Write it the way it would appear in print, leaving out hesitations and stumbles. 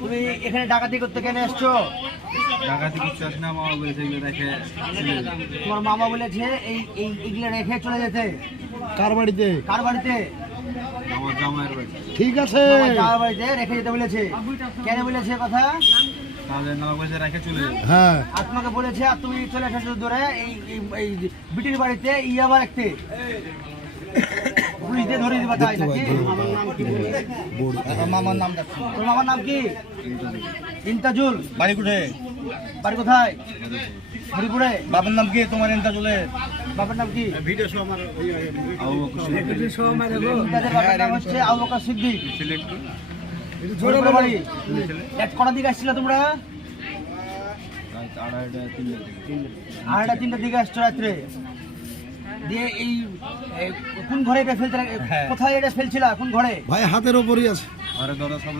তুমি এখানে ডাকাতি করতে কেন এসছো? ডাকাতি করতে আসি না, মামা বলেছে এগুলো রেখে চলে যেতে। তোমার মামা বলেছে এইগুলো রেখে চলে যেতে। কার বাড়িতে? কার বাড়িতে? আমার জামাইয়ের বাড়ি। ঠিক আছে, কার বাড়িতে রেখে যেতে বলেছে? কেন বলেছে কথা? তাহলে মামা বলেছে রেখে চলে যেতে। হ্যাঁ আর তোমাকে বলেছে আর তুমি চলে এসেছো ধরে এই বিটির বাড়িতে ইয়াবা রাখতে। পুলিশ দিয়ে ধরে দিবা তাই নাকি? মামার নাম ডাকছি। তোর মামার নাম কি? ইন্তাজুল। বাড়ি কোথায়? বাড়ি কোথায়? হরিপুরে। বাবার নাম কি তোমার? ইন্তাজুলের বাবার নাম কি? আবু বকর সিদ্দিক। ইন্তাজের বাবার নাম হচ্ছে আবু বকর সিদ্দিক। সিলেক্ট হরিপুরে বাড়ি। এক কটার দিকে আসছিল তোমরা? রাত 2:30 3টার দিকে আসছো রাত্রে। দিয়ে এই কোন ঘরে এটা ফেলতে? কোথায় এটা ফেলছিলা? কোন ঘরে? ভাই হাতের ওপরই আছে। ঘরে ধরো সব